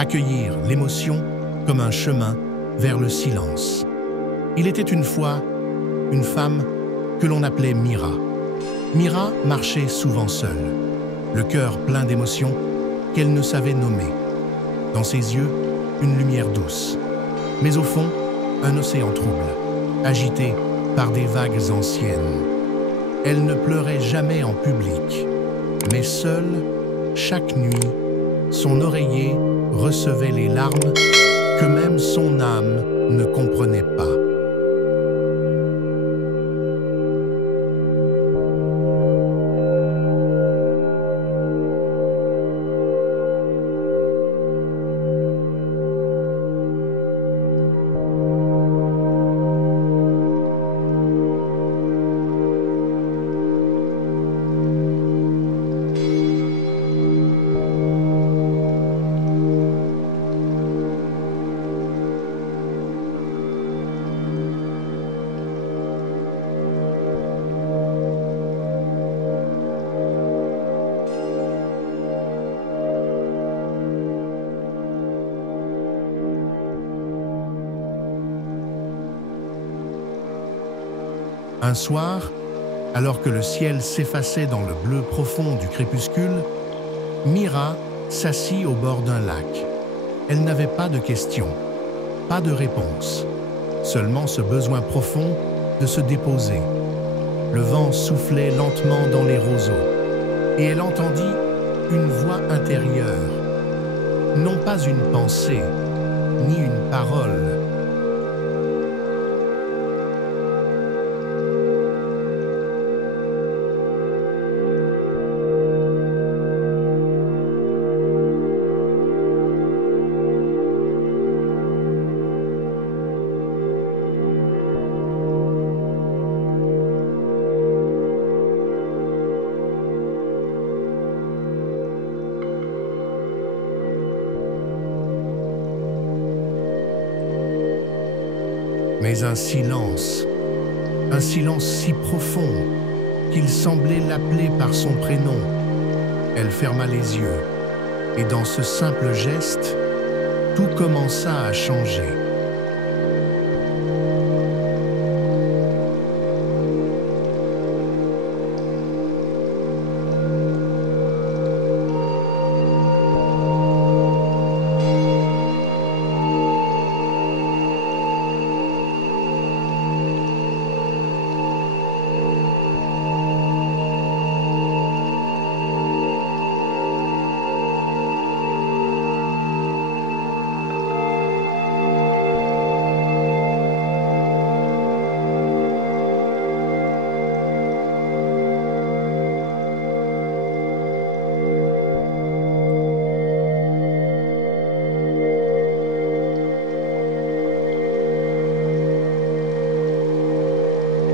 accueillir l'émotion comme un chemin vers le silence. Il était une fois une femme que l'on appelait Mira. Mira marchait souvent seule, le cœur plein d'émotions qu'elle ne savait nommer. Dans ses yeux, une lumière douce, mais au fond, un océan trouble, agité par des vagues anciennes. Elle ne pleurait jamais en public, mais seule, chaque nuit, son oreiller recevait les larmes que même son âme ne comprenait pas. Un soir, alors que le ciel s'effaçait dans le bleu profond du crépuscule, Mira s'assit au bord d'un lac. Elle n'avait pas de questions, pas de réponse, seulement ce besoin profond de se déposer. Le vent soufflait lentement dans les roseaux, et elle entendit une voix intérieure, non pas une pensée, ni une parole, mais un silence si profond qu'il semblait l'appeler par son prénom. Elle ferma les yeux, et dans ce simple geste, tout commença à changer.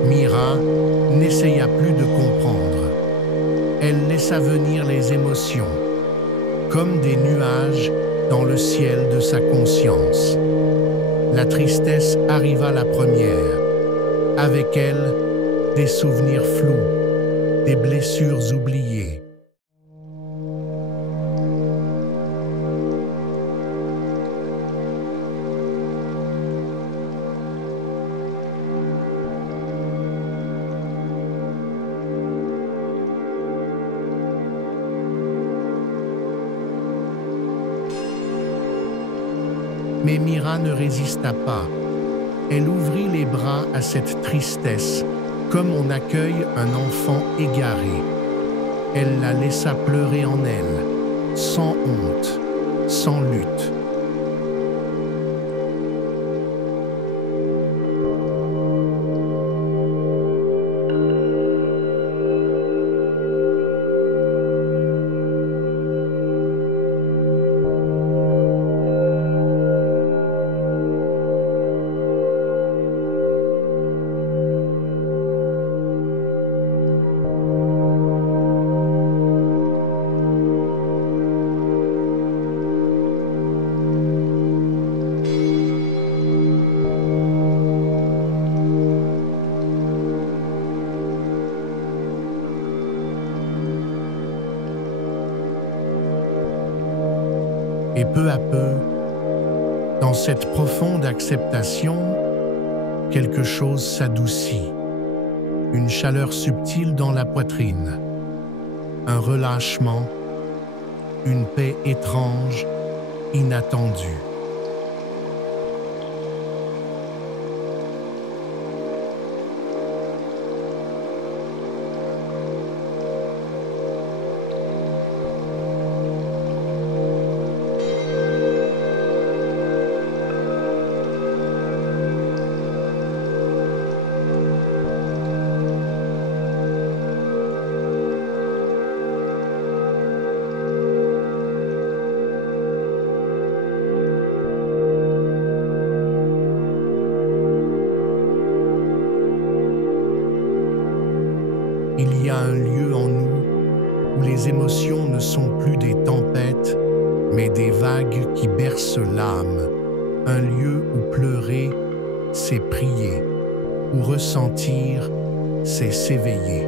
Mira n'essaya plus de comprendre. Elle laissa venir les émotions, comme des nuages dans le ciel de sa conscience. La tristesse arriva la première. Avec elle, des souvenirs flous, des blessures oubliées. Mais Mira ne résista pas. Elle ouvrit les bras à cette tristesse, comme on accueille un enfant égaré. Elle la laissa pleurer en elle, sans honte, sans lutte. Et peu à peu, dans cette profonde acceptation, quelque chose s'adoucit, une chaleur subtile dans la poitrine, un relâchement, une paix étrange, inattendue. Il y a un lieu en nous où les émotions ne sont plus des tempêtes, mais des vagues qui bercent l'âme. Un lieu où pleurer, c'est prier, où ressentir, c'est s'éveiller.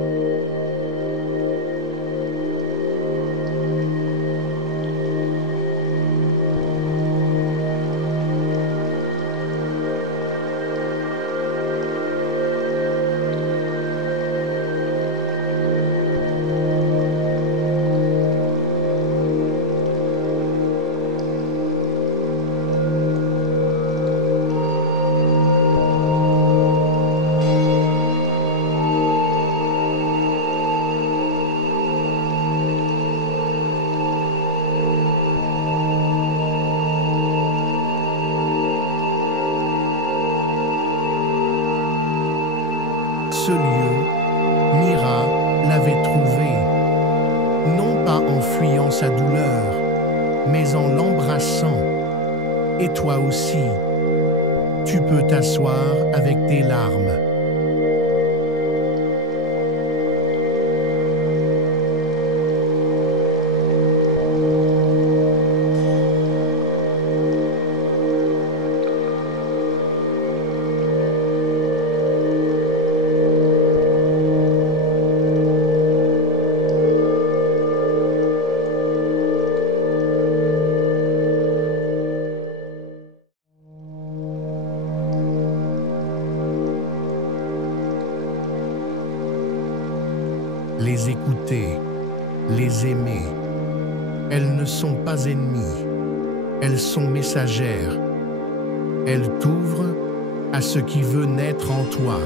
Ce lieu, Mira l'avait trouvé, non pas en fuyant sa douleur, mais en l'embrassant. Et toi aussi, tu peux t'asseoir avec tes larmes. Les écouter, les aimer. Elles ne sont pas ennemies, elles sont messagères. Elles t'ouvrent à ce qui veut naître en toi.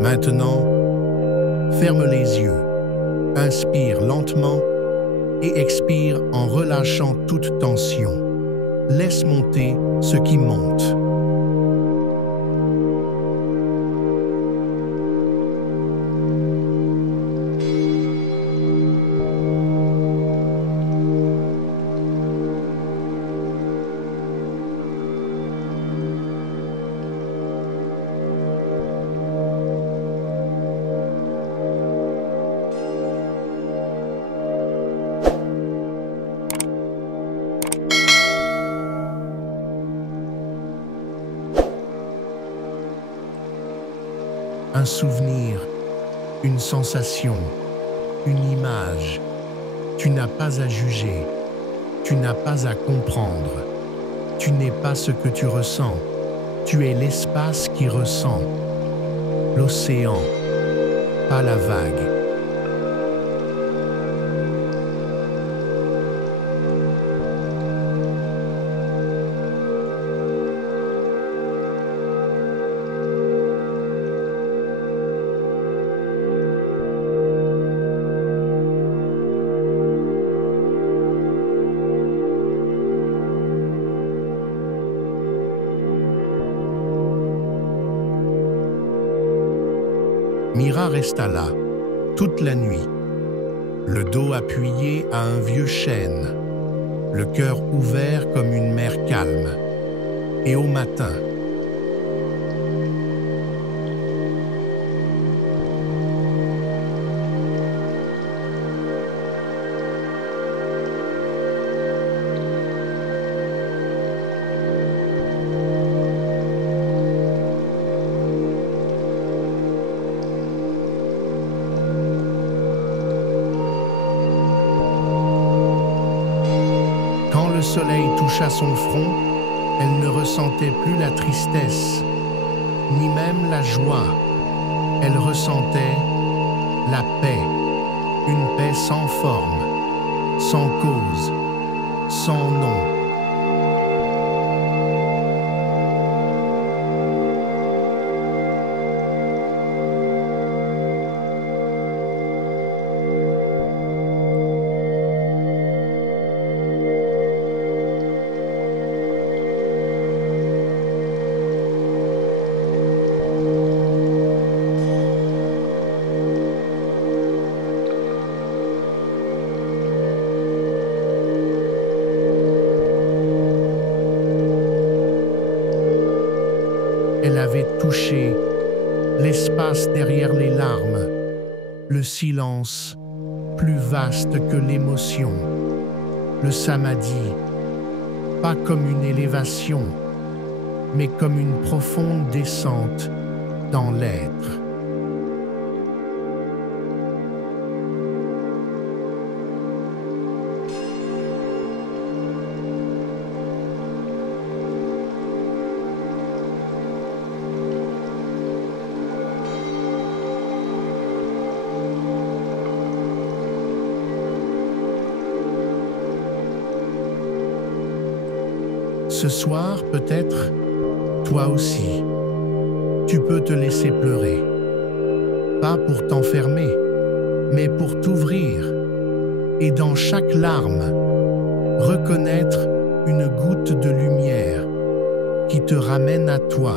Maintenant, ferme les yeux, inspire lentement et expire en relâchant toute tension. Laisse monter ce qui monte. Un souvenir, une sensation, une image. Tu n'as pas à juger, tu n'as pas à comprendre. Tu n'es pas ce que tu ressens, tu es l'espace qui ressent. L'océan, pas la vague. Mira resta là, toute la nuit, le dos appuyé à un vieux chêne, le cœur ouvert comme une mer calme. et au matin. Quand le soleil toucha son front, elle ne ressentait plus la tristesse, ni même la joie. Elle ressentait la paix, une paix sans forme, sans cause, sans nom. Elle avait touché l'espace derrière les larmes, le silence plus vaste que l'émotion. Le samadhi, pas comme une élévation, mais comme une profonde descente dans l'être. Ce soir, peut-être, toi aussi, tu peux te laisser pleurer. Pas pour t'enfermer, mais pour t'ouvrir. Et dans chaque larme, reconnaître une goutte de lumière qui te ramène à toi.